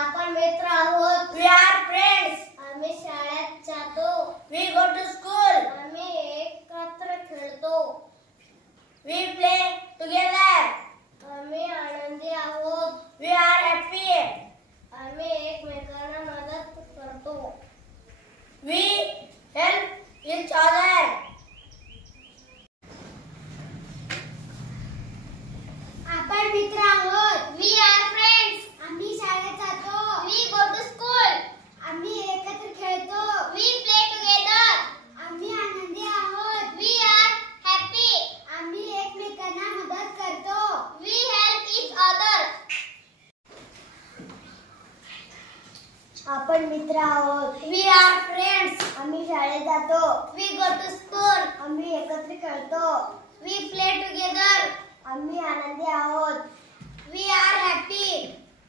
आपण मित्र आहोत. We are friends. आम्ही शाळेत जातो. We go to school. आम्ही एकत्र खेळतो. We play together. आम्ही आनंदी आहोत. We are happy. आम्ही एकमेकांना मदत करतो. We help each other. आपण मित्र आहोत. We are friends. आम्ही शाळेत जातो. We go to school. आम्ही एकत्र खेळतो. We play together. आम्ही आनंदी आहोत. We are happy. आम्ही एकमेकांना मदत करतो. We help each other. आपण मित्र आहोत. We are friends. आम्ही शाळेत जातो. We go to school. आम्ही एकत्र खेळतो. We play together. आम्ही आनंदी आहोत. We are happy.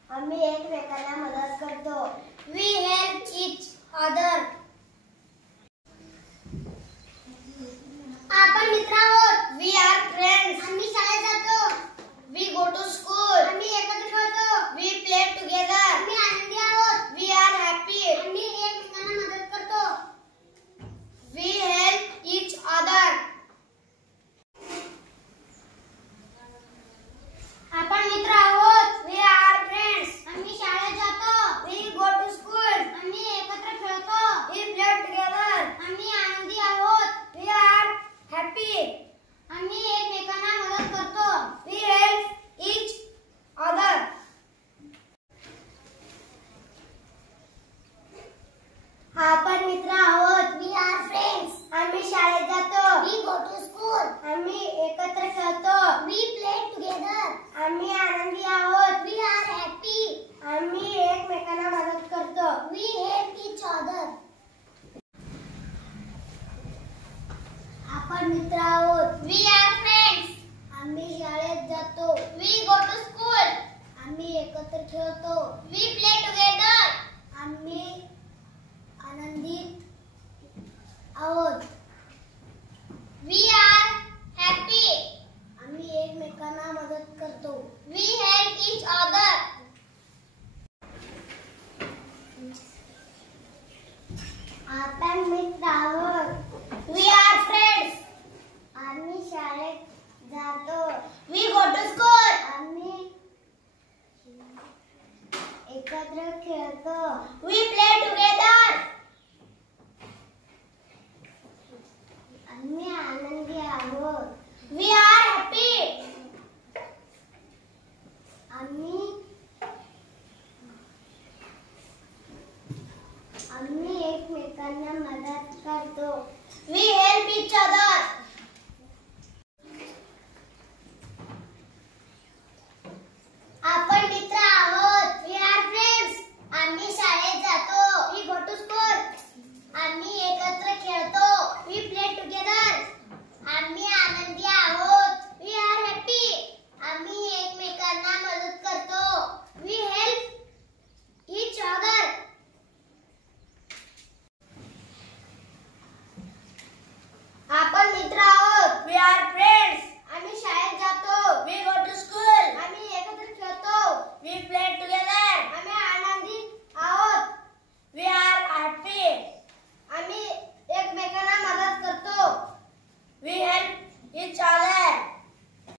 आम्ही एकमेकांना मदत करतो. We help each other. आपण मित्र आहोत. We are friends. आम्ही शाळेत जातो. We go to school. आम्ही एकत्र खेळतो. We play together. आम्ही आनंदी आहोत. We are happy. आम्ही एकमेकांना मदत करतो. We help each other. आपण मित्र आहोत. We are friends. आम्ही शाळेत जातो. We go to school. आम्ही एकत्र खेळतो. We play together. आम्ही आनंदी आहोत. We are happy. आम्ही एकमेकांना मदत करतो. We help each other. आपण मित्र आहोत. We are friends. आम्ही शाळेत जातो. We go to school. आम्ही एकत्र खेळतो. We play together. आम्ही आनंदी आहोत. We are happy. आम्ही एकमेकांना मदत करतो. We help each other. आपण मित्र आहोत. We are friends. आम्ही शाळेत जातो. We go to school. आम्ही एकत्र खेळतो. We play together. आम्ही आनंदी आहोत. We are happy. आम्ही एकमेकांना मदत करतो. We help each other. आपण मित्र आहोत. We are friends. आम्ही शाळेत जातो. We go to school. आम्ही एकत्र खेळतो. We play together. आम्ही आनंदी आहोत. We are happy. आम्ही